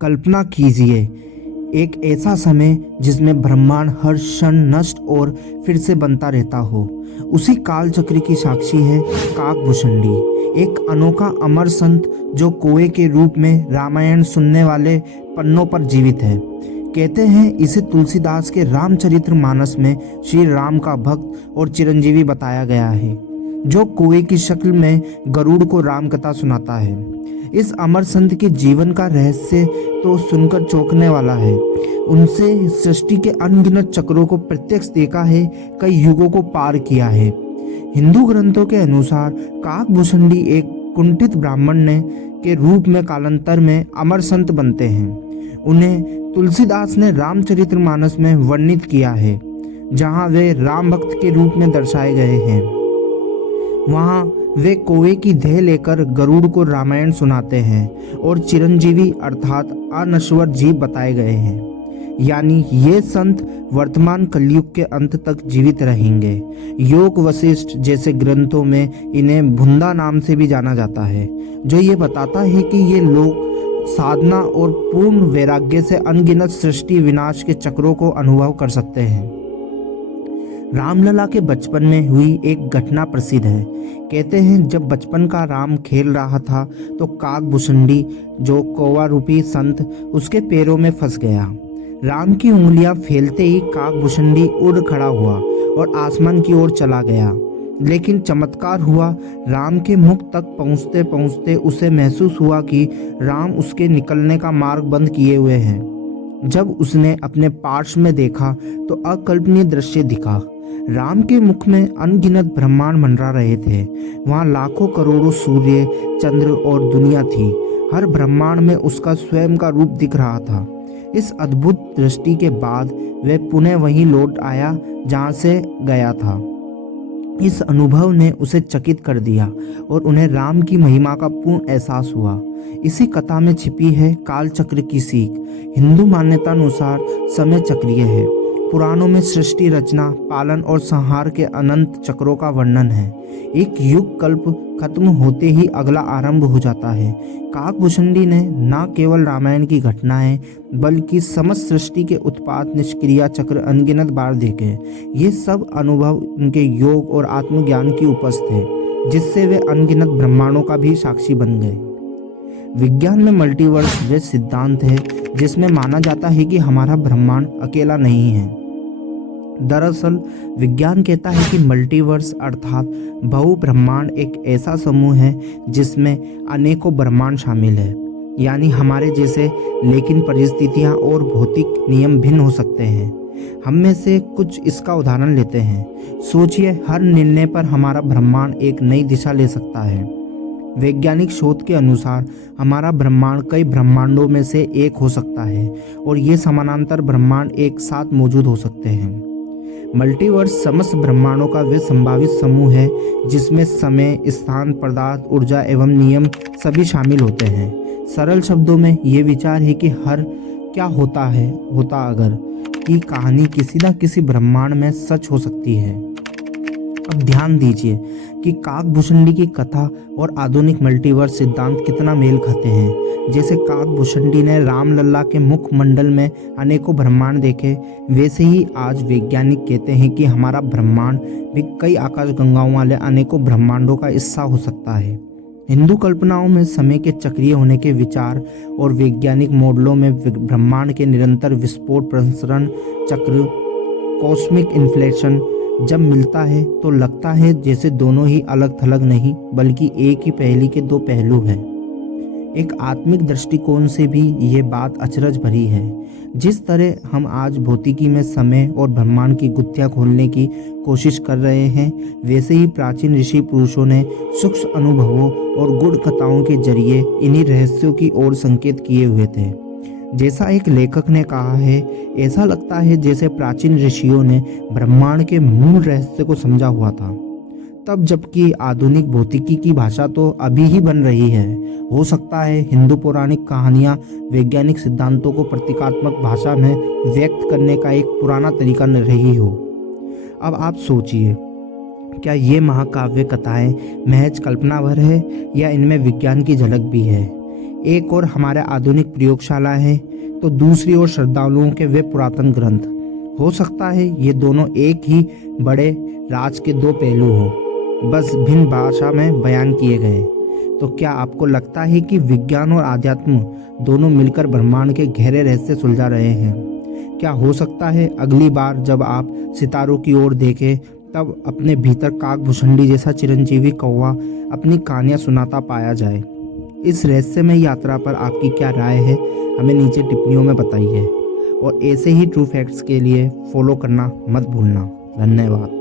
कल्पना कीजिए, एक ऐसा समय जिसमें ब्रह्मांड हर क्षण नष्ट और फिर से बनता रहता हो। उसी काल चक्र की साक्षी है काकभूषुंडी, एक अनोखा अमर संत जो कुएं के रूप में रामायण सुनने वाले पन्नों पर जीवित है। कहते हैं इसे तुलसीदास के रामचरितमानस में श्री राम का भक्त और चिरंजीवी बताया गया है, जो कुएं की शक्ल में गरुड़ को राम कथा सुनाता है। इस अमर संत के जीवन का रहस्य तो सुनकर चौंकने वाला है। उनसे सृष्टि के अनगिनत चक्रों को प्रत्यक्ष देखा है, कई युगों को पार किया है। हिंदू ग्रंथों के अनुसार काकभूषुंडी एक कुंठित ब्राह्मण ने के रूप में कालांतर में अमर संत बनते हैं। उन्हें तुलसीदास ने रामचरितमानस में वर्णित किया है, जहाँ वे राम भक्त के रूप में दर्शाए गए हैं। वहाँ वे कौवे की देह लेकर गरुड़ को रामायण सुनाते हैं और चिरंजीवी अर्थात अनश्वर जीव बताए गए हैं। यानी ये संत वर्तमान कलयुग के अंत तक जीवित रहेंगे। योग वशिष्ठ जैसे ग्रंथों में इन्हें भुंदा नाम से भी जाना जाता है, जो ये बताता है कि ये लोग साधना और पूर्ण वैराग्य से अनगिनत सृष्टि विनाश के चक्रों को अनुभव कर सकते हैं। रामलला के बचपन में हुई एक घटना प्रसिद्ध है। कहते हैं जब बचपन का राम खेल रहा था तो काकभूषुंडी जो कौवा रूपी संत उसके पैरों में फंस गया। राम की उंगलियां फैलते ही काकभूषुंडी उड़ खड़ा हुआ और आसमान की ओर चला गया। लेकिन चमत्कार हुआ, राम के मुख तक पहुँचते पहुँचते उसे महसूस हुआ कि राम उसके निकलने का मार्ग बंद किए हुए हैं। जब उसने अपने पार्श्व में देखा तो अकल्पनीय दृश्य दिखा। राम के मुख में अनगिनत ब्रह्मांड मंडरा रहे थे। वहाँ लाखों करोड़ों सूर्य, चंद्र और दुनिया थी। हर ब्रह्मांड में उसका स्वयं का रूप दिख रहा था। इस अद्भुत दृष्टि के बाद वह पुनः वहीं लौट आया जहाँ से गया था। इस अनुभव ने उसे चकित कर दिया और उन्हें राम की महिमा का पूर्ण एहसास हुआ। इसी कथा में छिपी है काल चक्र की सीख। हिंदू मान्यता अनुसार समय चक्रीय है। पुराणों में सृष्टि रचना, पालन और संहार के अनंत चक्रों का वर्णन है। एक युग कल्प खत्म होते ही अगला आरंभ हो जाता है। काकभूषुंडी ने न केवल रामायण की घटनाएं बल्कि समस्त सृष्टि के उत्पाद, निष्क्रिया चक्र अनगिनत बार देखे। ये सब अनुभव उनके योग और आत्मज्ञान की उपज थे, जिससे वे अनगिनत ब्रह्मांडों का भी साक्षी बन गए। विज्ञान में मल्टीवर्स वे सिद्धांत है जिसमें माना जाता है कि हमारा ब्रह्मांड अकेला नहीं है। दरअसल विज्ञान कहता है कि मल्टीवर्स अर्थात बहु ब्रह्मांड एक ऐसा समूह है जिसमें अनेकों ब्रह्मांड शामिल है, यानी हमारे जैसे, लेकिन परिस्थितियां और भौतिक नियम भिन्न हो सकते हैं। हम में से कुछ इसका उदाहरण लेते हैं। सोचिए, हर निर्णय पर हमारा ब्रह्मांड एक नई दिशा ले सकता है। वैज्ञानिक शोध के अनुसार हमारा ब्रह्मांड कई ब्रह्मांडों में से एक हो सकता है और ये समानांतर ब्रह्मांड एक साथ मौजूद हो सकते हैं। मल्टीवर्स समस्त ब्रह्मांडों का वे संभावित समूह है जिसमें समय, स्थान, पदार्थ, ऊर्जा एवं नियम सभी शामिल होते हैं। सरल शब्दों में ये विचार है कि हर क्या होता अगर की कहानी किसी न किसी ब्रह्मांड में सच हो सकती है। अब ध्यान दीजिए कि काकभूषुंडी की कथा और आधुनिक मल्टीवर्स सिद्धांत कितना मेल खाते हैं। जैसे काकभूषुंडी ने रामलला के मुखमंडल में अनेकों ब्रह्मांड देखे, वैसे ही आज वैज्ञानिक कहते हैं कि हमारा ब्रह्मांड भी कई आकाशगंगाओं वाले अनेकों ब्रह्मांडों का हिस्सा हो सकता है। हिंदू कल्पनाओं में समय के चक्रीय होने के विचार और वैज्ञानिक मॉडलों में ब्रह्मांड के निरंतर विस्फोट, प्रसरण चक्र, कॉस्मिक इन्फ्लेशन जब मिलता है तो लगता है जैसे दोनों ही अलग थलग नहीं बल्कि एक ही पहेली के दो पहलू हैं। एक आत्मिक दृष्टिकोण से भी ये बात अचरज भरी है। जिस तरह हम आज भौतिकी में समय और ब्रह्मांड की गुत्थियां खोलने की कोशिश कर रहे हैं, वैसे ही प्राचीन ऋषि पुरुषों ने सूक्ष्म अनुभवों और गुड़ कथाओं के जरिए इन्हीं रहस्यों की ओर संकेत किए हुए थे। जैसा एक लेखक ने कहा है, ऐसा लगता है जैसे प्राचीन ऋषियों ने ब्रह्मांड के मूल रहस्य को समझा हुआ था तब, जबकि आधुनिक भौतिकी की भाषा तो अभी ही बन रही है। हो सकता है हिंदू पौराणिक कहानियाँ वैज्ञानिक सिद्धांतों को प्रतीकात्मक भाषा में व्यक्त करने का एक पुराना तरीका न रही हो। अब आप सोचिए, क्या ये महाकाव्य कथाएं महज कल्पना भर है या इनमें विज्ञान की झलक भी है? एक और हमारे आधुनिक प्रयोगशाला है तो दूसरी ओर श्रद्धालुओं के वे पुरातन ग्रंथ। हो सकता है ये दोनों एक ही बड़े राज के दो पहलू हो, बस भिन्न भाषा में बयान किए गए। तो क्या आपको लगता है कि विज्ञान और आध्यात्म दोनों मिलकर ब्रह्मांड के गहरे रहस्य सुलझा रहे हैं? क्या हो सकता है अगली बार जब आप सितारों की ओर देखें तब अपने भीतर काकभूषणी जैसा चिरंजीवी कौवा अपनी कहानियाँ सुनाता पाया जाए? इस रहस्यमय यात्रा पर आपकी क्या राय है, हमें नीचे टिप्पणियों में बताइए। और ऐसे ही ट्रू फैक्ट्स के लिए फॉलो करना मत भूलना। धन्यवाद।